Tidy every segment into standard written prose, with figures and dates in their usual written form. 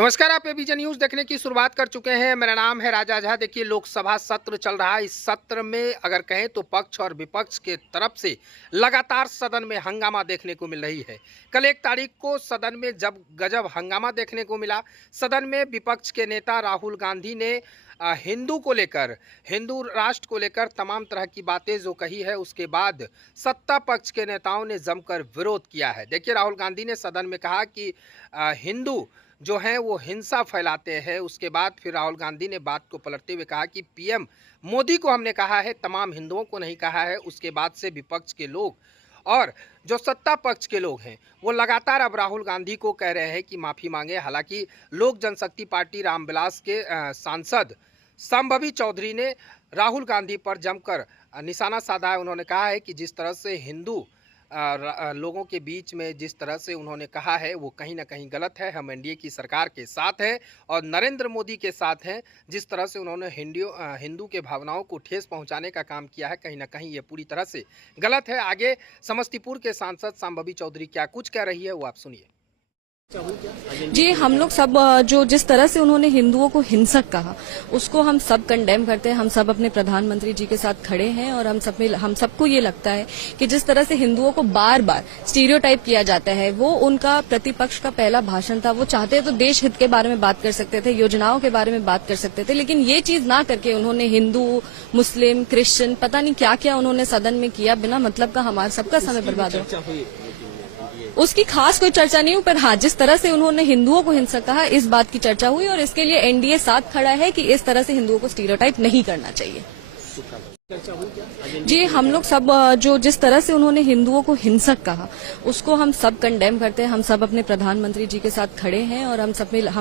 नमस्कार, आप ABP news देखने की शुरुआत कर चुके हैं। मेरा नाम है राजा झा। देखिए, लोकसभा सत्र चल रहा है। इस सत्र में अगर कहें तो पक्ष और विपक्ष के तरफ से लगातार सदन में हंगामा देखने को मिल रही है। कल 1 तारीख को सदन में जब गजब हंगामा देखने को मिला। सदन में विपक्ष के नेता राहुल गांधी ने हिंदू राष्ट्र को लेकर तमाम तरह की बातें जो कही है, उसके बाद सत्ता पक्ष के नेताओं ने जमकर विरोध किया है। देखिए, राहुल गांधी ने सदन में कहा कि हिंदू जो हैं वो हिंसा फैलाते हैं। उसके बाद फिर राहुल गांधी ने बात को पलटते हुए कहा कि पीएम मोदी को हमने कहा है, तमाम हिंदुओं को नहीं कहा है। उसके बाद से विपक्ष के लोग और जो सत्ता पक्ष के लोग हैं वो लगातार अब राहुल गांधी को कह रहे हैं कि माफ़ी मांगे। हालांकि लोक जनशक्ति पार्टी रामविलास के सांसद संभवी चौधरी ने राहुल गांधी पर जमकर निशाना साधा है। उन्होंने कहा है कि जिस तरह से हिंदू लोगों के बीच में जिस तरह से उन्होंने कहा है वो कहीं ना कहीं गलत है। हम एनडीए की सरकार के साथ हैं और नरेंद्र मोदी के साथ हैं। जिस तरह से उन्होंने हिंदू के भावनाओं को ठेस पहुंचाने का काम किया है, कहीं ना कहीं ये पूरी तरह से गलत है। आगे समस्तीपुर के सांसद संभवी चौधरी क्या कुछ कह रही है वो आप सुनिए। जी, हम लोग सब जो जिस तरह से उन्होंने हिंदुओं को हिंसक कहा उसको हम सब कंडेम करते हैं। हम सब अपने प्रधानमंत्री जी के साथ खड़े हैं और हम सबको ये लगता है कि जिस तरह से हिंदुओं को बार बार स्टीरियोटाइप किया जाता है, वो उनका प्रतिपक्ष का पहला भाषण था। वो चाहते तो देश हित के बारे में बात कर सकते थे, योजनाओं के बारे में बात कर सकते थे, लेकिन ये चीज ना करके उन्होंने हिंदू, मुस्लिम, क्रिश्चियन, पता नहीं क्या क्या उन्होंने सदन में किया। बिना मतलब का हमारा सबका समय बर्बाद हो। उसकी खास कोई चर्चा नहीं हुई, पर हाँ, जिस तरह से उन्होंने हिंदुओं को हिंसक कहा, इस बात की चर्चा हुई और इसके लिए एनडीए साथ खड़ा है कि इस तरह से हिंदुओं को स्टीरियोटाइप नहीं करना चाहिए। जी, हम लोग सब जो जिस तरह से उन्होंने हिंदुओं को हिंसक कहा उसको हम सब कंडेम करते हैं। हम सब अपने प्रधानमंत्री जी के साथ खड़े हैं और हम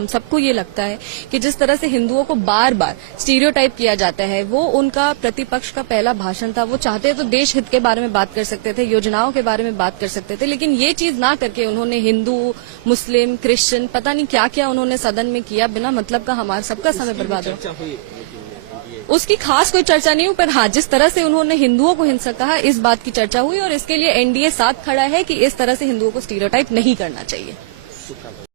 सबको ये लगता है कि जिस तरह से हिंदुओं को बार बार स्टीरियोटाइप किया जाता है, वो उनका प्रतिपक्ष का पहला भाषण था। वो चाहते तो देश हित के बारे में बात कर सकते थे, योजनाओं के बारे में बात कर सकते थे, लेकिन ये चीज ना करके उन्होंने हिंदू, मुस्लिम, क्रिश्चियन, पता नहीं क्या क्या उन्होंने सदन में किया। बिना मतलब का हमारा सबका समय बर्बाद हो। उसकी खास कोई चर्चा नहीं हुई, पर हाँ, जिस तरह से उन्होंने हिंदुओं को हिंसक कहा, इस बात की चर्चा हुई और इसके लिए एनडीए साथ खड़ा है कि इस तरह से हिंदुओं को स्टीरियोटाइप नहीं करना चाहिए।